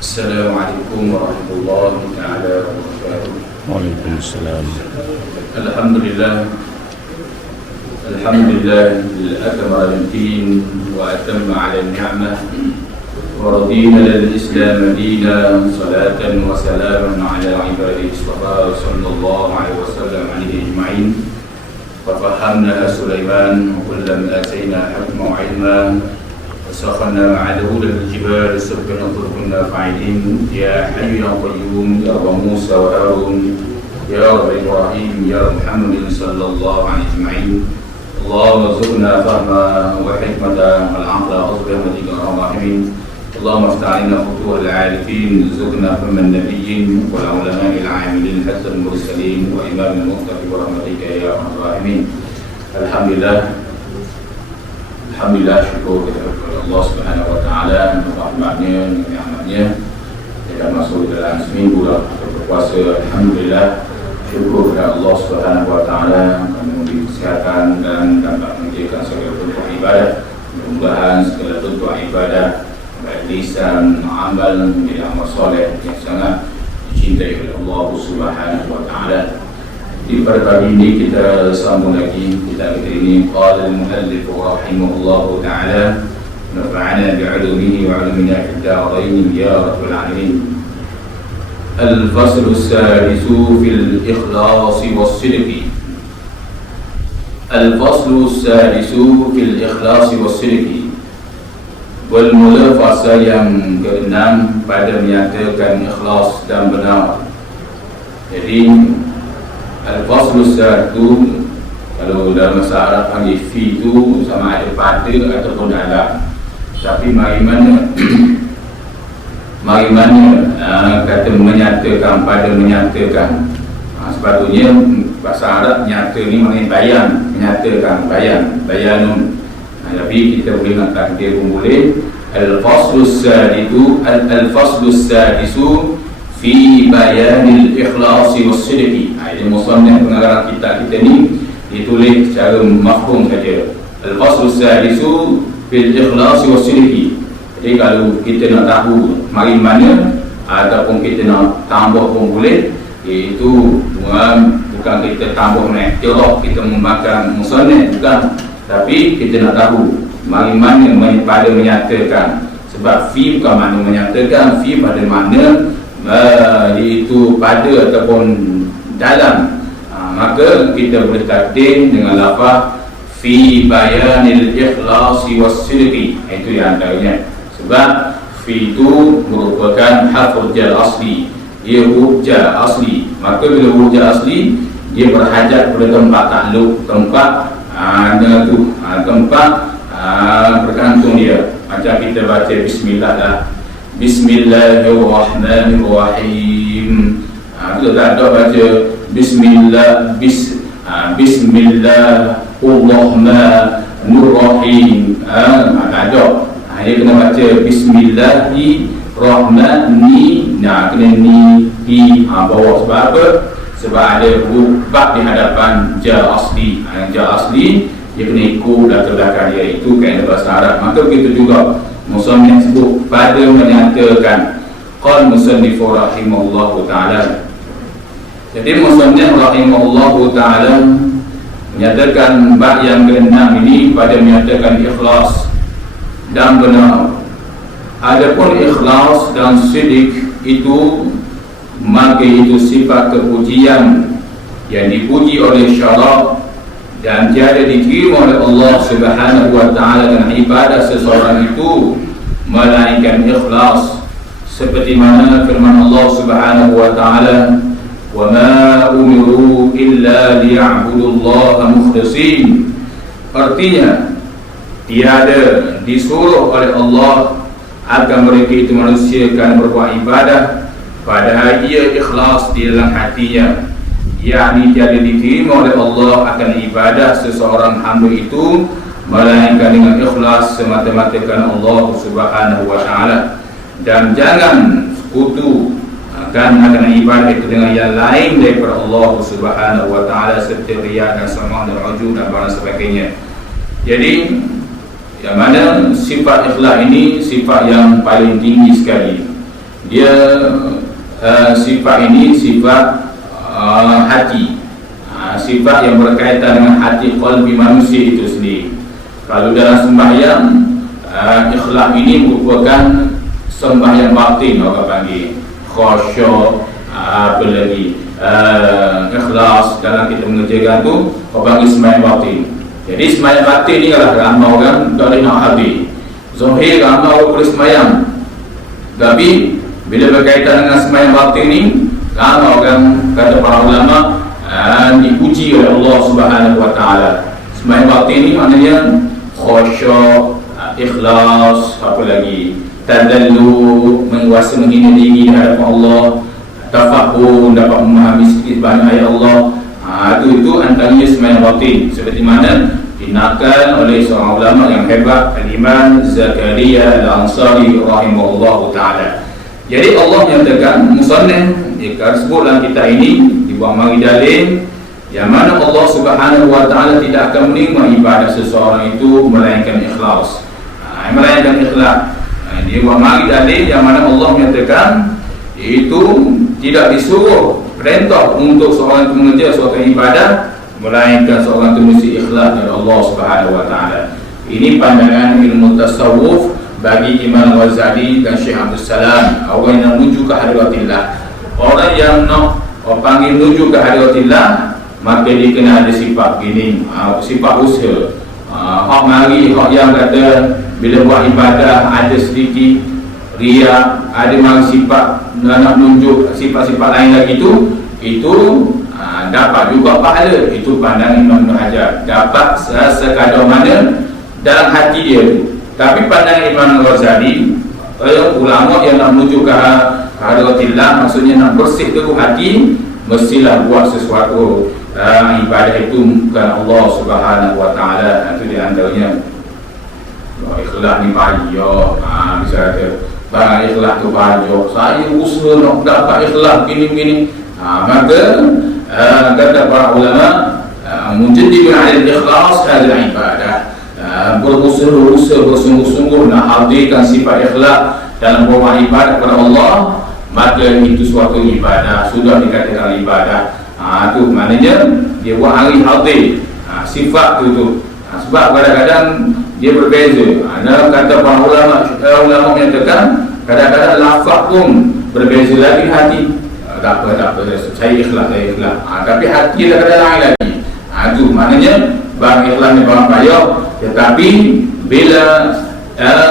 Assalamualaikum warahmatullahi taala wabarakatuh. Waalaikumsalam. Alhamdulillah akmal al-din wa atamma 'ala an-ni'mah wa radina lil-islam dinan salatan wa salaman 'ala ibadihi istafa sallallahu alaihi wasallam ajma'in. Wa fahamna Sulaiman wa kullam atayna hukman wa 'ilman. وسخرنا معه الجبال سبنا طرقنا فاعلين يا حي يا قيوم يا رب موسى وهارون يا رب إبراهيم يا رب محمد صلى الله عليه أجمعين. اللهم ارزقنا فهما وحكمة والعقل برحمتك يا أرحم الراحمين. اللهم افتح علينا فتوح العارفين، ارزقنا فهم النبيين والعلماء العاملين حتى المرسلين وإمام المتقين برحمتك يا أرحم الراحمين. Alhamdulillah, syukur kepada Allah Subhanahu wa taala untuk rahmatnya, nikmatnya. Kita masuk dalam seminggu dah berpuasa. Alhamdulillah, syukur kepada Allah Subhanahu wa taala kerana memberi kesihatan dan dapat menjaga segala bentuk ibadah. Mudah-mudahan segala bentuk ibadah baik lisan, amal menjadi amal soleh yang sangat dicintai oleh Allah Subhanahu wa taala. Di pada pagi ini kita sambung lagi kitab kita ini. Qala al-muallif rahimahullahu ta'ala nafa'ana bi'ulumihi wa 'ulumina fid darain ya rabbal alamin. Al-faslu as-sadisu fil ikhlas was-sidq. Al-faslu as-sadisu fil ikhlas was-sidq. Bermula fasa yang ke-6 pada menyatakan ikhlas dan benar. Jadi Al-faslu satu, kalau dalam bahasa Arab panggil fi tu sama ada pada ataupun dalam. Tapi mari mana kata menyatakan pada menyatakan. Sepatutnya bahasa Arab nyata ni maknanya bayan, menyatakan bayanun. Tapi kita boleh nak takdir pun boleh. Al-faslu sadisu fi bayanil ikhlasi was-sidqi. Ini musannaf pengarang kitab kita ni ditulis secara mafhum saja. Al-faslu sadisu fil ikhlasi was-sidqi. Jadi kalau kita nak tahu mari mana ataupun kita nak tambah pun boleh, iaitu bukan kita tambah iktiraf, kita memakan musannaf, bukan, tapi kita nak tahu mari mana pada menyatakan. Sebab fi bukan makna menyatakan, fi pada makna iaitu pada ataupun dalam. Maka kita boleh takdir dengan lafaz fi bayanil ikhlasi was-sidqi. Itu yang antaranya. Sebab fi itu merupakan harf jar asli, dia huruf jar asli. Maka bila huruf jar asli, dia berhajat pada tempat takluk, tempat tempat bergantung dia. Macam kita baca bismillah lah, Bismillahirrahmanirrahim. Kita tak ada baca Bismillahirrahmanirrahim. Tak ada. Dia kena baca Bismillahirrahmanirrahim. Kena ni bawah. Sebab apa? Sebab ada huruf ba di hadapan ja asli. Ja asli dia kena ikut latar belakang dia. Itu kaedah bahasa Arab. Maka begitu juga musannif sebut pada menyatakan. Qala musannif rahimahullahu ta'ala. Jadi musannif rahimahullahu ta'ala menyatakan bab yang ke-6 ini pada menyatakan ikhlas dan benar. Adapun ikhlas dan sidq itu, maka itu sifat kepujian yang dipuji oleh syarak dan tiada diterima oleh Allah Subhanahu wa ta'ala dan ibadah seseorang itu melainkan ikhlas. Seperti mana firman Allah Subhanahu wa ta'ala, wa ma umiru illa liya'budullaha mukhlishin. Artinya tiada disuruh oleh Allah agar mereka itu manusia akan berbuat ibadah padahal ia ikhlas di dalam hatinya, yakni tiada diterima oleh Allah akan ibadah seseorang hamba itu melainkan dengan ikhlas semata-mata kerana Allah Subhanahu wa ta'ala. Dan jangan sekutu akan ibadah itu dengan yang lain daripada Allah Subhanahu wa ta'ala seperti riya dan sama dan ujub dan sebagainya. Jadi yang mana sifat ikhlas ini sifat yang paling tinggi sekali dia sifat ini sifat hati, sifat yang berkaitan dengan hati qalbi manusia itu sendiri. Kalau dalam sembahyang, ikhlas ini merupakan sembahyang batin, orang panggil khusyuk, apa lagi, ikhlas dalam kita mengerjakan tu, orang panggil sembahyang batin. Jadi sembahyang batin ni kalau ramai orang tak boleh nak habis. Zahir ramai orang boleh sembahyang, tapi bila berkaitan dengan sembahyang batin ni, ramai orang kata para ulama dipuji oleh Allah Subhanahu Wa Taala. Sembahyang batin ni maknanya khusyuk, ikhlas, apa lagi, tadallu, menguasa menghina diri di hadapan Allah, tafahum, dapat memahami sedikit banyak ayat Allah. Itu antaranya sembahyang batin, seperti mana dinakal oleh seorang ulama yang hebat, Al-Imam Zakaria Al-Ansari rahimahullahu taala. Jadi Allah menyatakan, musannif jika sebut dalam kitab ini dibuat mari dalil yang mana Allah Subhanahu Wa Taala tidak akan menerima ibadah seseorang itu melainkan ikhlas. Melainkan ikhlas. Dia buat mari dalil yang mana Allah menyatakan itu tidak disuruh perintah untuk seorang itu mengerjakan suatu ibadah melainkan seorang itu mesti ikhlas kepada Allah Subhanahu Wa Taala. Ini pandangan ilmu tasawuf bagi Imam Ghazali dan Syekh Abdul Salam, orang yang menuju ke hadratillah. Orang yang nak panggil menuju ke hadratillah, maka dia kena ada sifat gini, sifat usaha. Hak mari, hak yang kata bila buat ibadah ada sedikit riak, ada memang sifat nak menunjuk sifat-sifat lain lagi itu dapat juga pahala. Itu pandang Imam Ibn Hajar, dapat sekadar mana dalam hati dia tu. Tapi pandang Imam Ghazali, ulama yang nak menuju ke hadratillah, maksudnya nak bersih teguh hati, mestilah buat sesuatu ibadah itu bukan Allah Subhanahu Wa Taala. Itu di antaranya ikhlas ni payah. Bisa kata bang ikhlas tu payah, saya usaha nak dapat ikhlas gini-gini. Maka kata para ulama, mujaddidun 'ala al-ikhlas adalah ibadah. Berusaha bersungguh-sungguh nak hadirkan sifat ikhlas dalam buat ibadah kepada Allah, maka itu suatu ibadah, sudah dikatakan ibadah. Itu maknanya dia buat hari hadir sifat tu. Sebab kadang-kadang dia berbeza. Dalam kata para ulama menyatakan kadang-kadang lafaz pun berbeza lagi hati. Tak apa, saya ikhlas. Tapi hati dah kadang lain lagi. Itu maknanya bang ikhlas ni bang payah. Tetapi bila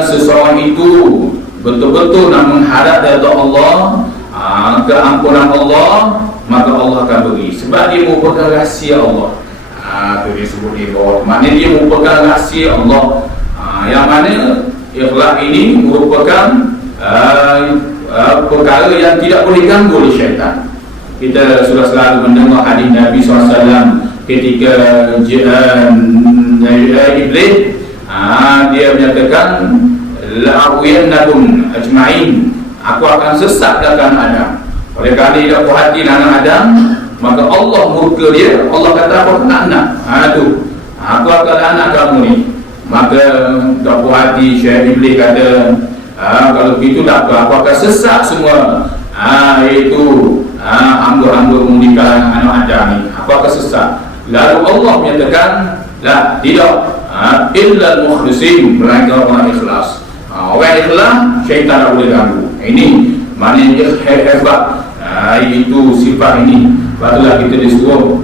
seseorang itu betul-betul nak mengharap dari Allah, keampunan Allah, maka Allah akan beri. Sebab dia merupakan rahsia Allah. Itu disebut di bawah. Maknanya dia merupakan rahsia Allah. Yang mana ikhlas ini merupakan perkara yang tidak boleh ganggu oleh syaitan. Kita sudah selalu mendengar hadis Nabi SAW ketika iblis dia menyatakan la'uyannakum ajma'in, aku akan sesatkan Adam. Oleh kerana dia tak puas hati anak Adam, maka Allah murka dia. Allah kata aku anak tu, aku akan anak kamu ni. Maka tak puas hati Syekh Iblis kata, kalau begitu tak apa, aku akan sesat semua iaitu hamba-hamba meninggal anak Adam ni, aku akan sesat. Lalu Allah menyatakan la, tidak, illa al-mukhlisin, melainkan orang ikhlas. Orang ikhlas syaitan tak boleh ganggu. Ini maknanya hebat. Itu sifat ini. Barulah kita disuruh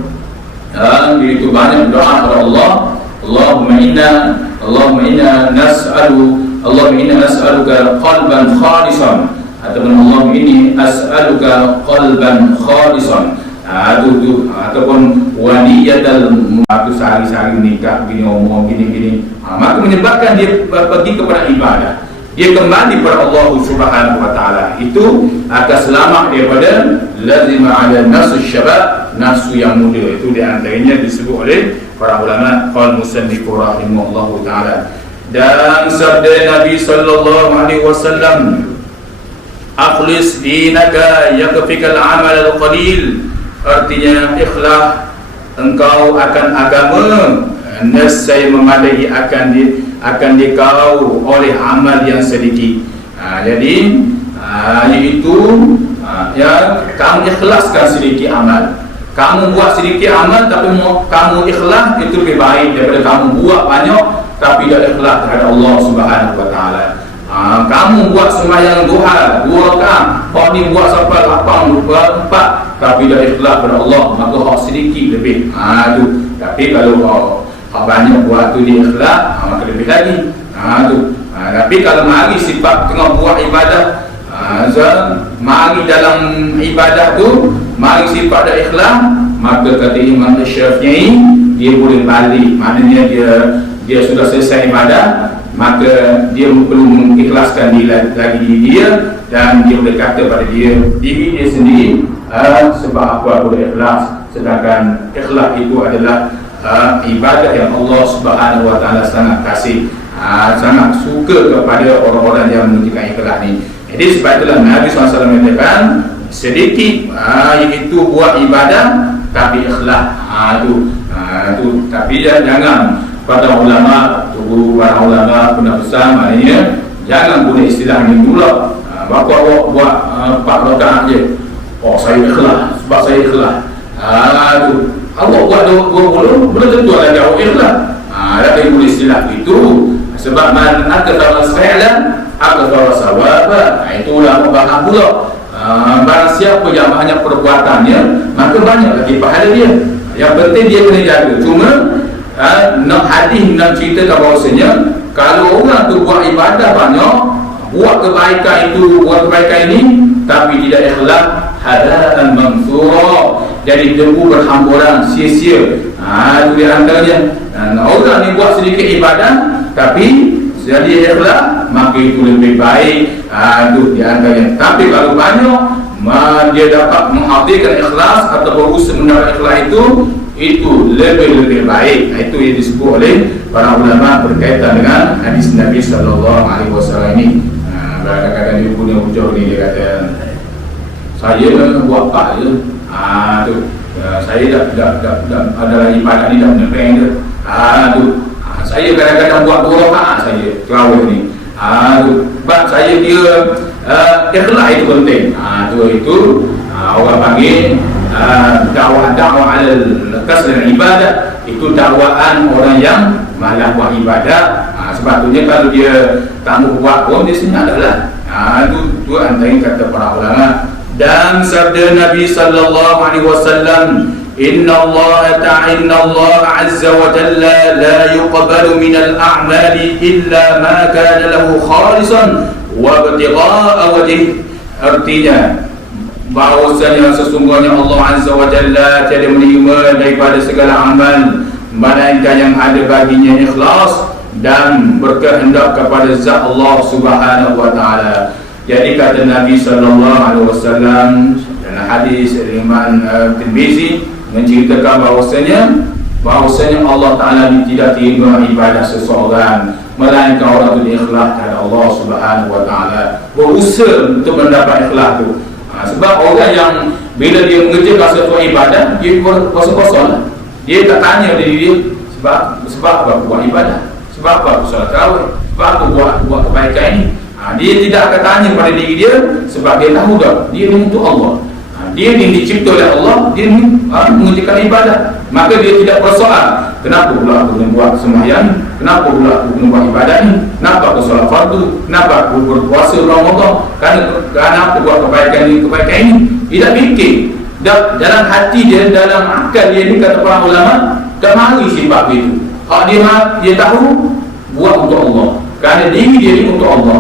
itu banyak doa kepada Allah. Allahumma inna nas'aluka qalban khalisan, ataupun Allahumma inni as'aluka qalban khalisan. Ataupun waniyatal, aku sehari-hari menikah gini, omong gini, maka menyebabkan dia pergi kepada ibadah, dia kembali kepada Allah Subhanahu Wa Taala. Itu akan selamat daripada lazima ala nafsu syabab, nafsu yang muda. Itu di antaranya disebut oleh para ulama qal musannif rahimahullahu taala. Dan sabda Nabi sallallahu alaihi wasallam, akhlis dinaka yakfikal amal al-qalil. Artinya ikhlas, engkau akan agama nescaya memadai, akan dikau oleh amal yang sedikit. Jadi iaitu ya, kamu ikhlaskan sedikit amal. Kamu buat sedikit amal tapi kamu ikhlas, itu lebih baik daripada kamu buat banyak tapi tidak ikhlas terhadap Allah Subhanahu wa taala. Kamu buat sembahyang duha 2 rakaat, kau ni buat sampai 8 4 tapi tidak ikhlas kepada Allah, maka hak sedikit lebih. Tu. Tapi kalau hak banyak buat tu dia ikhlas, maka lebih lagi. Tu. Tapi kalau mari sifat tengah buat ibadah, mari dalam ibadah tu, mari sifat dah ikhlas, maka kata Imam Syafi'i, dia boleh balik. Maknanya dia sudah selesai ibadah, maka dia perlu mengikhlaskan diri dia, dan dia boleh kata pada diri dia sendiri, sebab aku boleh ikhlas. Sedangkan ikhlas itu adalah ibadah yang Allah Subhanahu wa taala sangat kasih, sangat suka kepada orang-orang yang menunjukkan ikhlas ni. Jadi sebab itulah Nabi SAW mengatakan sedikit iaitu buat ibadah tapi ikhlas. Tu. Tapi jangan pada ulama, para ulama pernah besar, maknanya jangan guna istilah ni pula. Bapak buat 4 rakaat je, saya ikhlas sebab saya ikhlas. Tu. Allah buat 20, belum tentu ada jauh ikhlas. Ada guna istilah itu, sebab man akthara fi'lan akthara sawaba. Itu ulama bahas pula. Barang siapa yang banyak perbuatannya, maka banyak lagi pahala dia. Yang penting dia kena jaga. Cuma nak hadis nak ceritakan bahawasanya kalau orang tu buat ibadah banyak, buat kebaikan ini tapi tidak ikhlas, halalan mansura, jadi debu berhamburan, sia-sia. Itu dia antaranya. Orang ni buat sedikit ibadah tapi jadi ikhlas, maka itu lebih baik. Itu dia antaranya. Tapi kalau banyak, dia dapat menghadirkan ikhlas atau berusaha mendapat ikhlas, itu lebih baik. Itu yang disebut oleh para ulama berkaitan dengan hadis Nabi SAW ini. Kadang-kadang dia punya hujah ni, dia kata saya buat apa je, tu saya dah adalah ibadat ni dah menereng je. Tu saya kadang-kadang buat 2 rakaat saja terawih ni. Sebab saya kira ikhlas itu penting. Itu orang panggil dakwah al-kasr ibadah. Itu dakwaan orang yang malas buat ibadah. Sebabnya kalau dia tak mau buat pun dia senyap dah. Itu antara kata para ulama. Dan sabda Nabi sallallahu alaihi wasallam, Inna Allah azza wa jalla la yuqbalu minal a'mali illa ma kana lahu khalisan wa ibtigha'a wajh. Artinya bahawasanya sesungguhnya Allah azza wa jalla tiada menerima daripada segala amal melainkan yang ada baginya ikhlas dan berkehendak kepada zat Allah Subhanahu wa taala. Jadi kata Nabi sallallahu alaihi wasallam dalam hadis Imam Tirmizi menceritakan bahawasanya Allah Taala tidak terima ibadah seseorang melainkan orang itu ikhlas kepada Allah Subhanahu wa taala, berusaha untuk mendapat ikhlas tu. Sebab orang yang bila dia mengerjakan satu ibadah, dia kosong-kosong. Dia tak tanya diri dia, sebab apa aku buat ibadah, sebab apa aku solat tarawih, sebab aku buat kebaikan ini. Dia tidak akan tanya pada diri dia, sebab dia tahu dah dia ni untuk Allah. Dia ni dicipta oleh Allah, dia ni mengerjakan ibadah. Maka dia tidak bersoal, kenapa pula aku kena buat sembahyang, kenapa pula aku kena buat ibadah ni, kenapa aku solat fardu, kenapa aku berpuasa Ramadan, kerana aku buat kebaikan ini. Dia tak fikir. Dalam hati dia, dalam akal dia ni, kata para ulama, tak mari sifat itu. Hak dia tahu buat untuk Allah, kerana diri dia ni untuk Allah.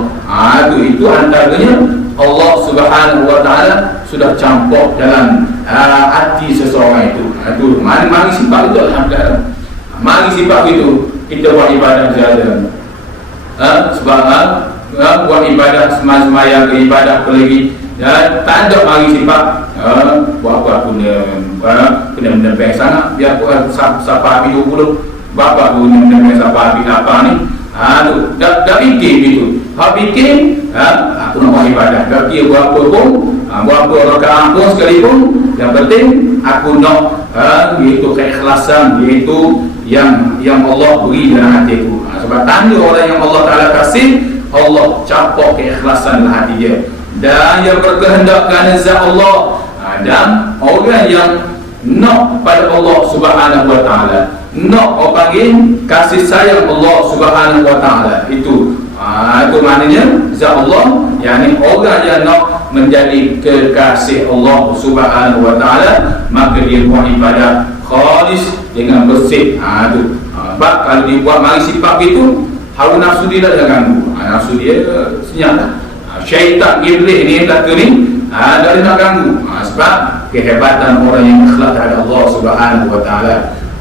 Itu antaranya Allah Subhanahu wa taala sudah campur dalam hati seseorang itu. Mari sifat itu, alhamdulillah. Mari sifat itu kita buat ibadah saja. Sebab buat ibadah semaya ibadah apa lagi. Tak ada mari sifat buat apa kena menempel sangat. Biar aku siapa habis 20, bapa aku menempel siapa habis apa ni. Dah fikir begitu. Fikir aku nak buat ibadah, tak kira buat apa pun, buat apa rakaat pun sekalipun, yang penting aku nak iaitu keikhlasan, iaitu yang Allah beri dalam hatiku. Sebab tanda orang yang Allah Ta'ala kasih, Allah campur keikhlasan dalam hati dia. dan yang berkehendak kerana zat Allah, dan orang yang nak pada Allah Subhanahu wa taala, nak orang panggil kasih sayang Allah Subhanahu wa taala, itu itu maknanya zat Allah, yakni orang yang nak menjadi kekasih Allah Subhanahu wa taala, maka dia buat ibadat khalis dengan bersih. Itu sebab kalau dia buat mari sifat itu, hawa nafsu dia dah ganggu, nafsu dia senyap. Syaitan iblis ni belaka ni dia nak ganggu, sebab kehebatan orang yang ikhlas terhadap Allah Subhanahu wa taala.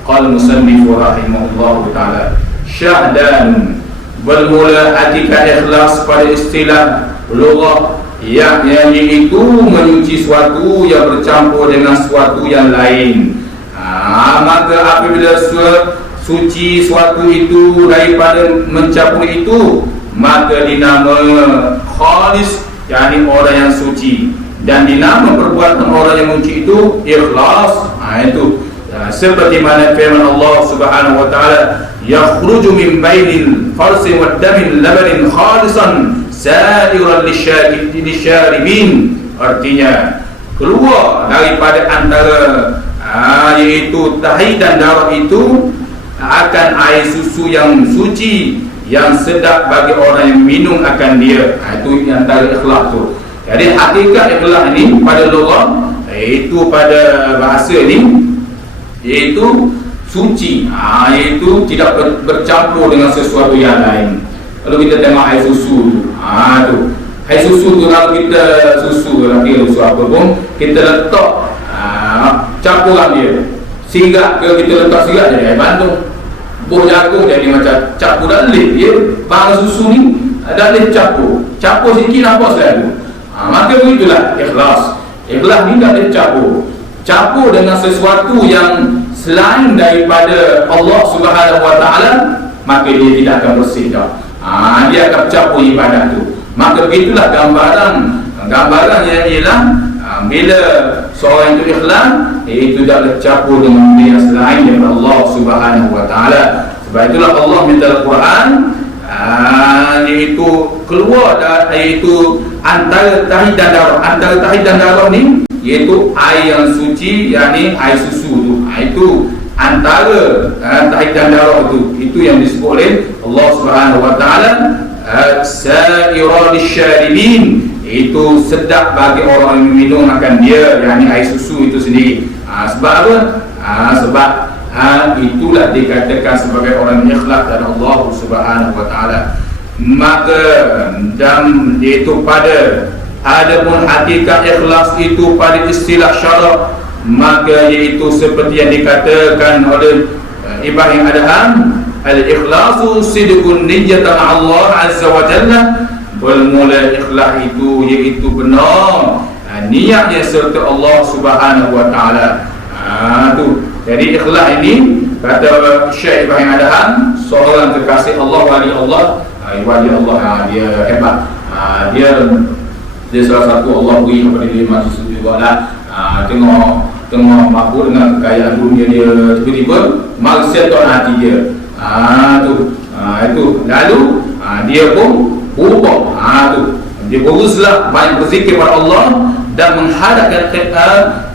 Qala musannif rahimahullah taala, syahdan, bermula artikan ikhlas pada istilah lughah, iaitu menyuci sesuatu yang bercampur dengan sesuatu yang lain. Maka apabila suci sesuatu itu daripada mencampur itu, maka dinama khalis, yakni orang yang suci, dan dinama perbuatan orang yang mencuci itu ikhlas. Itu seperti mana firman Allah Subhanahu wa taala, yakhruju min bainil farsi wad damin labanin khalisan sa'iran lisyaribin, artinya keluar daripada antara iaitu tahi dan darah itu akan air susu yang suci yang sedap bagi orang yang minum akan dia. Itu antara ikhlas tu. Jadi hakikat ikhlas ni pada lughah, iaitu pada bahasa ni, iaitu suci, iaitu tidak bercampur dengan sesuatu yang lain. Kalau kita tengok air susu tu, air susu tu, kalau kita susu apa pun kita letak campuran dia, sirap ke kita letak sirap jadi air bandung, buah jagung jadi macam campur dah leh dia. Barang susu ni dah leh campur sikit nampak selalu. Maka begitulah ikhlas. Ikhlas ni dah leh campur dengan sesuatu yang selain daripada Allah Subhanahu wa taala, maka dia tidak akan bersih dah. Dia akan campur ibadat tu. Maka begitulah gambarannya ialah bila seorang itu ikhlas, itu dah campur dengan dia selain daripada Allah Subhanahu wa taala. Sebab itulah Allah minta Al-Quran, iaitu keluar iaitu antara tahi dan darah ni, iaitu air yang suci, yakni air susu tu. Itu antara tahi dan darah itu yang disebut oleh Allah Subhanahu wa taala sa'iran lisyaribin, itu sedap bagi orang yang minum akan dia, yakni air susu itu sendiri. Sebab apa? Sebab itulah dikatakan sebagai orang yang ikhlas kepada Allah Subhanahu wa taala. Maka dan itu pada adapun hakikat ikhlas itu pada istilah syarak, maka iaitu seperti yang dikatakan oleh Ibrahim Adham, al-ikhlasu sidqun niyyatan Allah azza wa jalla, bermula ikhlas itu iaitu benar niatnya serta Allah Subhanahu wa taala. Tu. Jadi ikhlas ini kata Syekh Ibrahim Adham, seorang kekasih Allah, wali Allah, dia hebat. Dia salah satu Allah beri kepada dia maksud juga lah. Tengah mampu dengan kekayaan dunia dia, tiba-tiba maksiat hati dia. Itu lalu dia pun berubah. Dia beruzlah banyak berzikir kepada Allah dan menghadapkan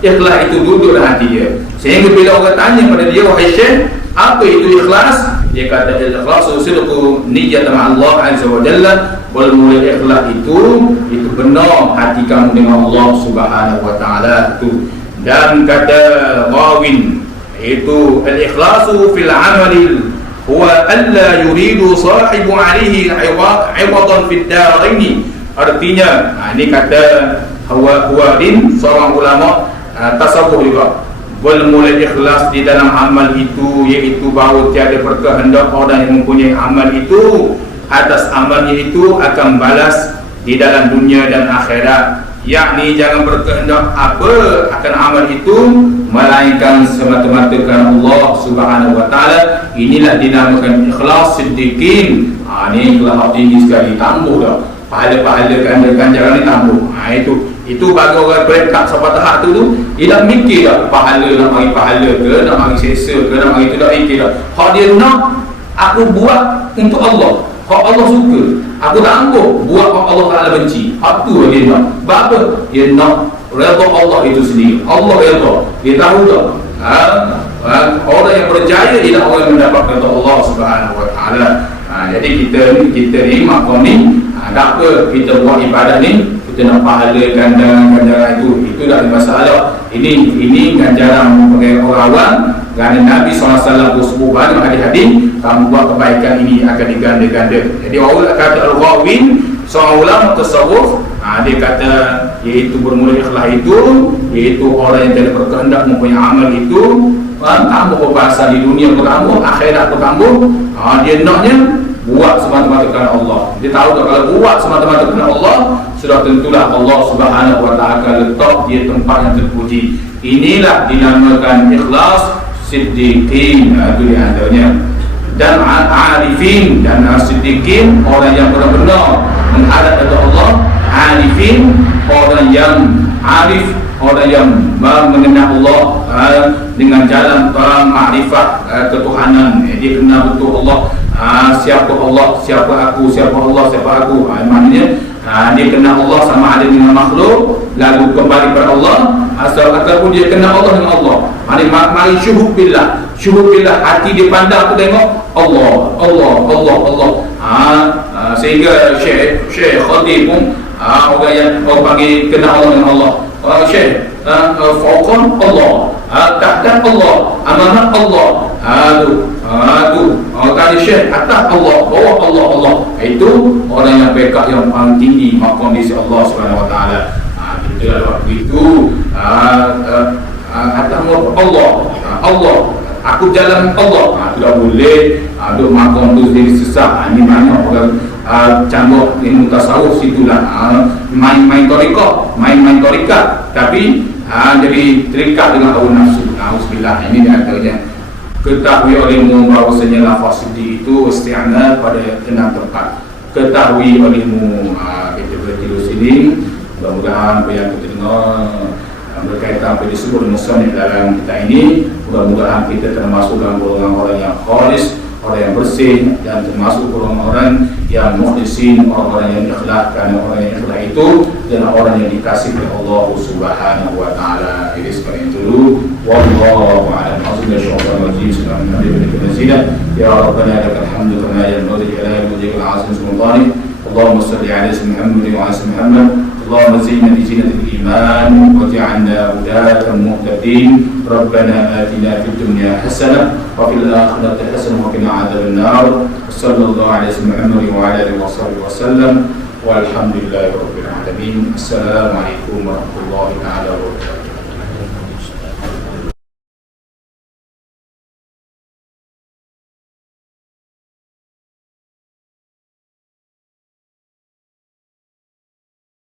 ikhlas itu duduk dalam hati dia, sehingga bila orang tanya pada dia, wahai Syekh, apa itu ikhlas? Dia kata ikhlas sidqu niyyatan Allah azza wa jalla, bermula ikhlas itu benar hati kamu dengan Allah Subhanahu wa taala itu. Dan kata Rawin, itu al-ikhlasu fil amali huwa alla yuridu sahibu alaihi iwadan fid darain. Artinya, ini kata Huwarin, seorang ulama tasawuf juga, bermula ikhlas di dalam amal itu, iaitu bahawa tiada berkehendak orang yang mempunyai amal itu atas amalnya itu akan balas di dalam dunia dan akhirat. Yakni jangan berkehendak apa akan amal itu melainkan semata-mata kerana Allah Subhanahu wa taala. Inilah dinamakan ikhlas siddiqin. Ini ikhlas tinggi sekali, tambah dah pahala-pahala ganjaran ni tambah. Itu bagi orang berekat sampai tahap tu dia tak mikir dah pahala, nak bagi pahala ke, nak bagi seksa ke, nak bagi tu, tak mikir dah. Hak dia nak aku buat untuk Allah, hak Allah suka. Aku tak anggup buat hak Allah Ta'ala benci. Hak tu dia nak. Apa? Dia nak redha Allah itu sendiri. Allah redha. Dia tahu tak? Orang yang berjaya ialah orang yang mendapat redha Allah Subhanahu Wa Ta'ala. Jadi kita ni makom ni, tak apa kita buat ibadat ni kita nak pahala ganjaran itu tak ada masalah. Ini ganjaran bagi orang awam. Kerana Nabi SAW bersebut banyak hadis-hadis, kamu buat kebaikan ini akan diganda-ganda. Jadi orang kata Al-Ghawin, seorang ulama tasawuf, dia kata iaitu bermula ikhlas itu, iaitu orang yang tidak berkehendak mempunyai amal itu, tambah perbahasan di dunia bertambah, akhirat bertambah. Dia naknya buat semata-mata kerana Allah. Dia tahu tak kalau buat semata-mata kerana Allah, sudah tentulah Allah Subhanahu Wa Ta'ala akan letak dia tempat yang terpuji. Inilah dinamakan ikhlas. Siddiqin itu di antaranya, dan arifin dan siddiqin orang yang benar-benar menghadap kepada Allah. Arifin orang yang arif, orang yang mengenal Allah dengan jalan terang makrifat ketuhanan. Dia kenal betul Allah, siapa Allah, siapa aku, siapa Allah, siapa aku. Maknanya dia kenal Allah sama ada dengan makhluk, lalu kembali kepada Allah, ataupun dia kenal Allah dengan Allah. Mari syuhud billah. Syuhud billah, hati dia pandang, aku tengok Allah, Allah, Allah, Allah. Sehingga Syekh Khatib pun orang yang orang panggil kenal Allah dengan Allah. Syekh fauqan Allah, tahta Allah, amanah Allah. Tadi Syekh atas Allah, bawah Allah, Allah. Itu orang yang bekak yang paling tinggi makam di sisi Allah Subhanahu Wa Ta'ala. Kita adalah begitu. Atas Allah, Allah, aku jalan Allah. Tidak boleh duk makam tu sendiri sesak. Ini banyak orang cambuk ilmu tasawuf situlah, main-main tarikat, main-main tarikat, tapi jadi terikat dengan hawa nafsu. Auzubillah. Ini dia katanya. Ketahui olehmu bahawasanya lafaz siddiq itu isti'anat pada 6 tempat. Ketahui olehmu, kita bertidur sini. Mudah-mudahan apa yang kita dengar berkaitan apa disebut musannif dalam kita ini, mudah-mudahan kita termasuk dalam golongan orang yang khalis, orang yang bersih, dan termasuk golongan orang yang mukhlisin, orang-orang yang ikhlas. Kerana orang yang ikhlas itu adalah orang yang dikasihi oleh Allah Subhanahu Wa Ta'ala. Ini sekarang dulu. Wallahu a'lam. Bismillahirrahmanirrahim. Bismillahirrahmanirrahim. Ya Rabbana lakal hamdu kama yanbaghi li jalali wajhika al-'azim sultanik. Allahumma salli ala sayyidina Muhammad wa ala sayyidina Muhammad. اللهم زينا بزينة الإيمان واجعلنا هداة مهتدين. ربنا آتنا في الدنيا حسنة وفي الآخرة حسنة وقنا عذاب النار. صلى الله على سيدنا محمد وعلى آله وصحبه وسلم والحمد لله رب العالمين. السلام عليكم ورحمة الله تعالى وبركاته.